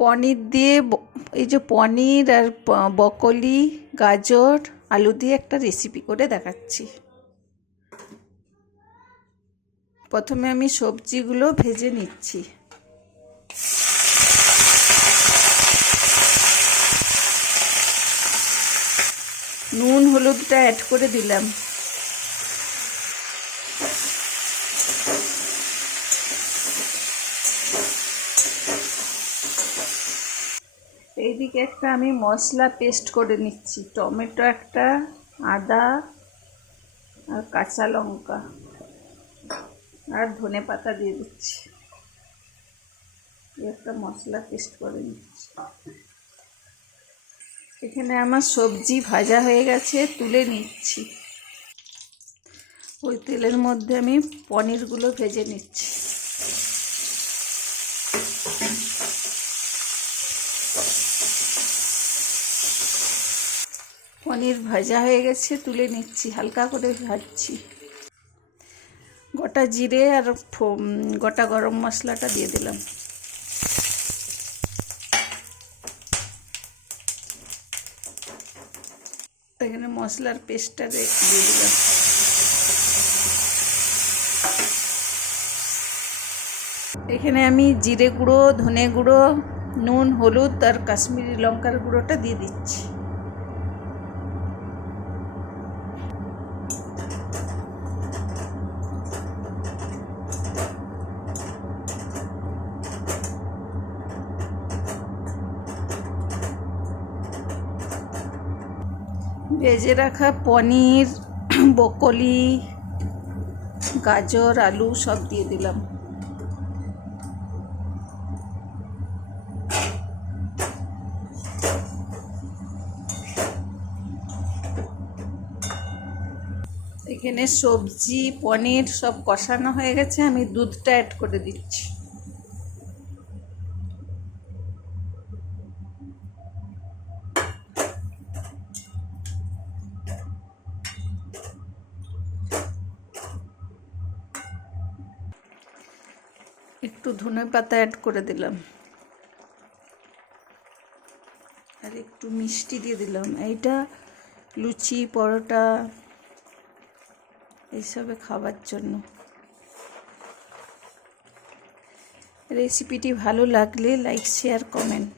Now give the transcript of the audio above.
পনির দিয়ে এই যে পনির আর বকলি, গাজর, আলু দিয়ে একটা রেসিপি করে দেখাচ্ছি। প্রথমে আমি সবজিগুলো ভেজে নিচ্ছি। নুন হলুদটা অ্যাড করে দিলাম। এইদিকে একটা আমি মশলা পেস্ট করে নিচ্ছি। টমেটো একটা, আদা আর কাঁচা লঙ্কা আর ধনে পাতা দিয়ে দিচ্ছি। একটা মশলা পেস্ট করে নিচ্ছি। এখানে আমার সবজি ভাজা হয়ে গেছে, তুলে নিচ্ছি। ওই তেলের মধ্যে আমি পনিরগুলো ভেজে নিচ্ছি। পনির ভাজা হয়ে গেছে, তুলে নিচ্ছি। হালকা করে ভাজছি। গোটা জিরে আর গোটা গরম মশলাটা দিয়ে দিলাম। এখানে মশলার পেস্টটা দিয়ে দিলাম। এখানে আমি জিরে গুঁড়ো, ধনে গুঁড়ো, নুন, হলুদ আর কাশ্মীরি লঙ্কার গুঁড়োটা দিয়ে দিচ্ছি। ভেজে রাখা পনির, বকলি, গাজর, আলু সব দিয়ে দিলাম। এখানে সবজি, পনির সব কষানো হয়ে গেছে, আমি দুধটা অ্যাড করে দিচ্ছি। একটু ধনে পাতা অ্যাড করে দিলাম আর একটু মিষ্টি দিয়ে দিলাম। এইটা লুচি, পরোটা এইসবে খাবার জন্য। রেসিপিটি ভালো লাগলে লাইক, শেয়ার, কমেন্ট।